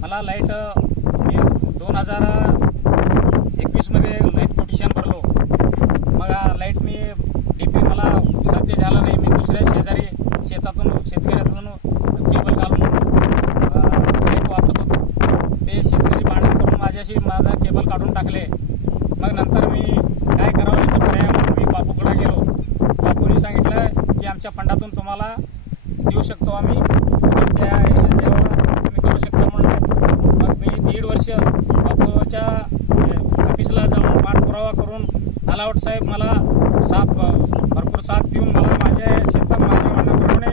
मला लाईट मी 2021 मध्ये light quotation भरलो. मग लाईट मी डीपी मला साध्य झालं नाही. मी दुसऱ्या शेजारी शेतकऱ्यातून केबल घालून लाईट वापरत होतो. ते शेतकरी भांडण करून माझा केबल काढून टाकले. मग नंतर मी काय करावं याचा पर्याय म्हणून मी बापूकडे गेलो. बापूने सांगितलं की आमच्या फंडातून तुम्हाला देऊ शकतो आम्ही, तुम्ही करू शकता म्हणलं. मग मी 1.5 वर्ष बापूच्या ऑफिसला जाऊन पाठपुरावा करून नालावट साहेब मला भरपूर साथ देऊन मला माझ्या शेतात माझ्या म्हणण्याप्रमाणे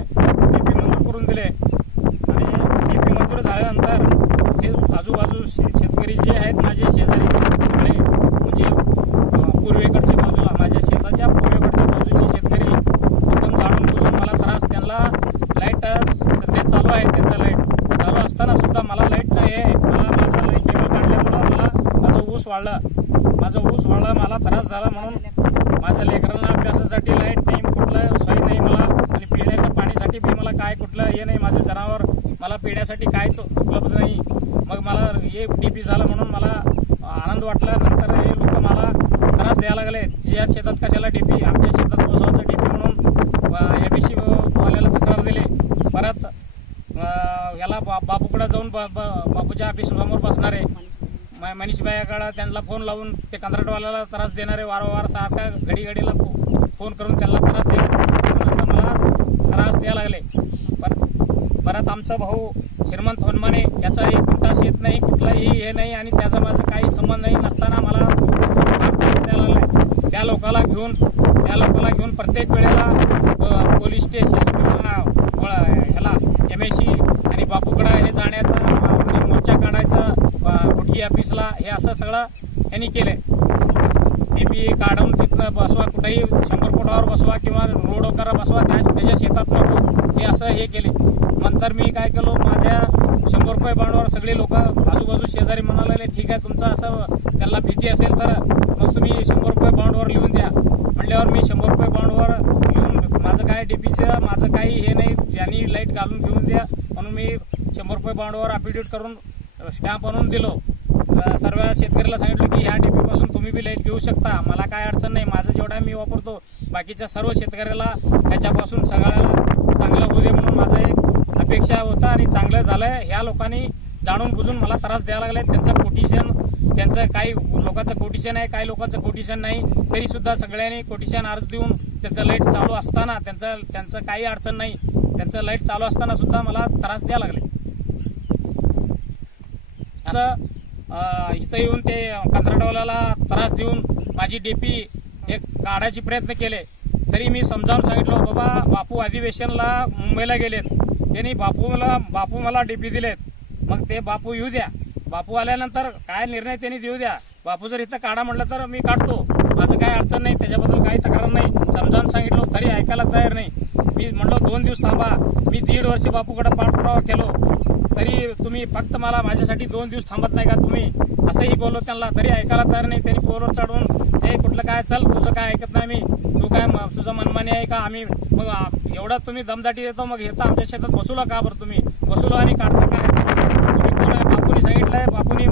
डीपी मंजूर करून दिले. आणि डीपी मंजूर झाल्यानंतर हे आजूबाजू शेतकरी जे आहेत माझे शेजारी सगळे, म्हणजे पूर्वेकडच्या बाजूला माझ्या शेताच्या पूर्वेकडच्या बाजूचे शेतकरी एकदम जाणून बुजून मला त्रास, त्यांना लाईट सध्या चालू आहे, त्यांचा लाईट चालू असताना सुद्धा मला लाईट नाही आहे. मला माझा केबल काढल्यामुळं माझं ऊस वाढलं, मला त्रास झाला. म्हणून माझ्या लेकरांना अभ्यासासाठी लाईट नाही, कुठलं सोय नाही मला, आणि पिण्याच्या पाणीसाठी बी मला काय कुठलं हे नाही. माझं जनावर मला पिण्यासाठी काहीच उपलब्ध नाही. मग मला हे डीपी झालं म्हणून मला आनंद वाटला. नंतर हे लोक मला त्रास द्यायला लागले, या शेतात कशाला डीपी, आमच्या शेतात बसवायचं डीपी म्हणून एबीसी वाल्याला तक्रार दिली. परत याला बापूकडे जाऊन बापूच्या ऑफिस समोर बसणारे मनीषबाईकडे त्यांना फोन लावून ते कंत्राटवाल्याला त्रास देणारे, वारंवार सारखा घडीला फोन करून त्यांना त्रास देणार, असं मला त्रास द्यायला लागले. परत आमचा भाऊ श्रीमंत होनमाने, याचा एक कुंटास येत नाही, कुठलाही हे नाही, आणि त्याचा माझा काही संबंध नाही नसताना मला द्यायला लागलाय. त्या लोकाला घेऊन प्रत्येक वेळेला पोलीस स्टेशन किंवा ह्याला MSC आणि बापूकडं हे जाण्याचं, मोर्चा काढायचं, कुठली ऑफिसला, हे असं सगळं यांनी केलंय. डीपी काढून तिथनं बसवा, कुठेही 100 फुटावर बसवा किंवा रोडवर बसवा, त्याच्या शेतात नको, हे असं हे केले. नंतर मी काय केलो, माझ्या 100 रुपये बॉन्डवर सगळे लोक आजूबाजू शेजारी म्हणाले, ठीक आहे तुमचं असं त्यांना भीती असेल तर मग तुम्ही 100 रुपये बॉन्डवर लिहून द्या. म्हणल्यावर मी 100 रुपये बॉन्डवर लिहून, माझं काय डीपीचं माझं काही हे नाही, ज्यांनी लाईट घालून घेऊन द्या म्हणून मी 100 रुपये बॉन्डवर अफिडेविट करून स्टॅम्प आणून दिलो. सर्व शेतकऱ्याला सांगितलं की ह्या डीपीपासून तुम्ही बी लाईट घेऊ शकता, मला काय अडचण नाही, माझं जेवढा मी वापरतो, बाकीच्या सर्व शेतकऱ्याला ह्याच्यापासून सगळ्याला चांगलं होऊ दे म्हणून माझं एक अपेक्षा होता, आणि चांगलं झालंय. ह्या लोकांनी जाणून बुजून मला त्रास द्यायला लागले. त्यांचं काही लोकांचं कोटेशन आहे, काही लोकांचं कोटेशन नाही, तरी सुद्धा सगळ्यांनी कोटेशन अर्ज देऊन त्यांचं लाईट चालू असताना, त्यांचं काही अडचण नाही, त्यांचं लाईट चालू असताना सुद्धा मला त्रास द्यायला लागले. असं इथं येऊन ते कंत्राटवाल्याला त्रास देऊन माझी डीपी एक काढायचे प्रयत्न केले. तरी मी समजावून सांगितलं, बाबा बापू अधिवेशनला मुंबईला गेलेत, त्यांनी बापू मला डीपी दिलेत, मग ते बापू येऊ द्या, बापू आल्यानंतर काय निर्णय त्यांनी देऊ द्या. बापू जर इथं काढा म्हटलं तर मी काढतो, माझं काही अडचण नाही, त्याच्याबद्दल काही तक्रार नाही. समजावून सांगितलं तरी ऐकायला तयार नाही. मी म्हटलं 2 दिवस थांबा. मी 1.5 वर्ष बापूकडे पाठपुरावा केलो, तरी तुम्ही फक्त मला माझ्यासाठी 2 दिवस थांबत नाही का तुम्ही, असंही बोललो त्यांना, तरी ऐकायला तयार नाही. त्यांनी फोनवर चढवून, हे कुठलं काय, चल तुझं काय ऐकत नाही मी, तू काय तुझं मनमानी आहे का, आम्ही मग एवढा तुम्ही दमदाटी देतो, मग येतं आमच्या शेतात बसवलं का बरं तुम्ही, बसवलं आणि काढता काय तुम्ही, कोण आहे? बापूनी सांगितलंय, बापूनी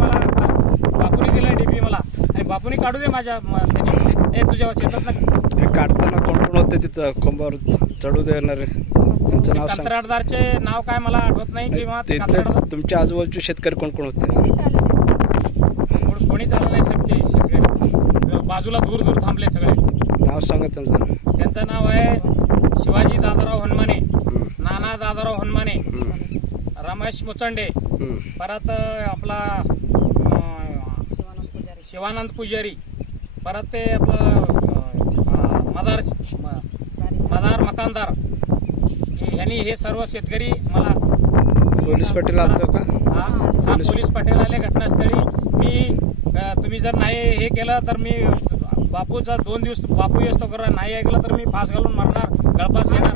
दिलंय डीपी मला, आणि बापूनी काढू दे माझ्या, त्यांनी हे तुझ्या शेतात ते काढताना कोण होते तिथं खोंबावर चढू देणारे, त्यांचं नाव सांग. कंत्राटदारचे नाव काय मला आठवत नाही, किंवा तुमच्या आजूबाजूचे शेतकरी कोण कोण होते? कोणी चाललं नाही साहेब, ते शेतकरी बाजूला दूर थांबले सगळे. नाव सांगा त्यांचं नाव आहे शिवाजी दादाराव हनुमाने, नाना दादाराव हनुमाने, रमेश मुचंडे, परत आपला शिवानंद पुजारी, परत ते आपलं मदार मकानदार, ह्यांनी हे सर्व शेतकरी मला. पोलीस पाटील आलतो का? हा, पोलीस पाटील आले घटनास्थळी. तुम्ही जर नाही हे केलं तर मी बापूचा 2 दिवस बापू येतो करा, नाही ऐकलं तर मी फास घालून मारणार, गळफास घेणार.